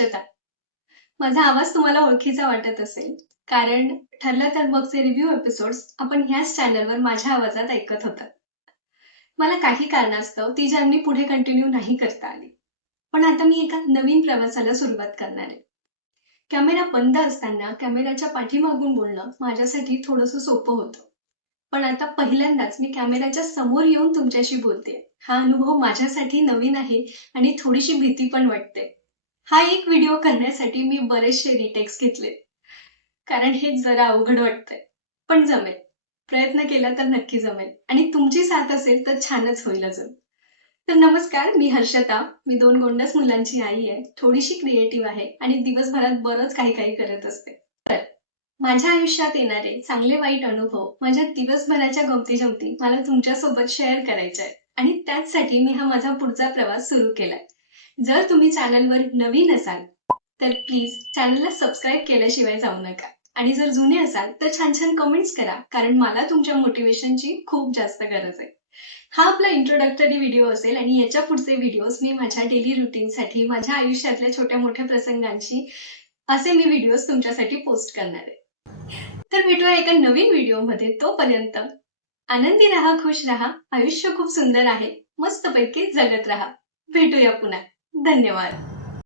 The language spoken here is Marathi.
हर्षदा. माझा आवाज तुम्हाला ओळखीचा वाटत असेल, कारण ठरलं तर मगचे रिव्ह्यू एपिसोड्स आपण ह्याच चॅनलवर माझ्या आवाजात ऐकत होतात. मला काही कारणास्तव ती जर्नी पुढे कंटिन्यू नाही करता आली. पण आता मी एका नवीन प्रवासाला सुरुवात करणार आहे. कॅमेरा बंद असताना कॅमेऱ्याच्या पाठीमागून बोलणं माझ्यासाठी थोडंसं सोपं होतं. पण आता पहिल्यांदाच मी कॅमेऱ्याच्या समोर येऊन तुमच्याशी बोलतेय. हा अनुभव माझ्यासाठी नवीन आहे आणि थोडीशी भीती पण वाटते. हा एक व्हिडिओ करण्यासाठी मी बरेचसे रिटेक्स घेतले, कारण हे जरा अवघड वाटतंय. पण जमेल. प्रयत्न केला तर नक्की जमेल आणि तुमची साथ असेल तर छानच होईल अजून. तर नमस्कार, मी हर्षदा. मी 2 गोंडस मुलांची आई आहे. थोडीशी क्रिएटिव्ह आहे आणि दिवसभरात बरंच काही काही करत असते. माझ्या आयुष्यात येणारे चांगले वाईट अनुभव, माझ्या दिवसभराच्या गमती-जमती मला तुमच्यासोबत शेअर करायच्या आहेत आणि त्याचसाठी मी हा माझा पुढचा प्रवास सुरू केलाय. जर तुम्ही चॅनलवर नवीन असाल तर प्लीज चॅनलला सबस्क्राईब केल्याशिवाय जाऊ नका. आणि जर जुने असाल तर छान छान कमेंट्स करा, कारण मला तुमच्या मोटिवेशनची खूप जास्त गरज आहे. हा आपला इंट्रोडक्टरी व्हिडिओ असेल आणि याच्या पुढचे व्हिडिओज मी माझ्या डेली रुटीनसाठी, माझ्या आयुष्यातल्या छोट्या मोठ्या प्रसंगांशी असे मी व्हिडिओज तुमच्यासाठी पोस्ट करणार आहे. तर भेटूया एका नवीन व्हिडिओमध्ये. तोपर्यंत आनंदी राहा, खुश राहा. आयुष्य खूप सुंदर आहे. मस्तपैकी जगत राहा. भेटूया पुन्हा. धन्यवाद.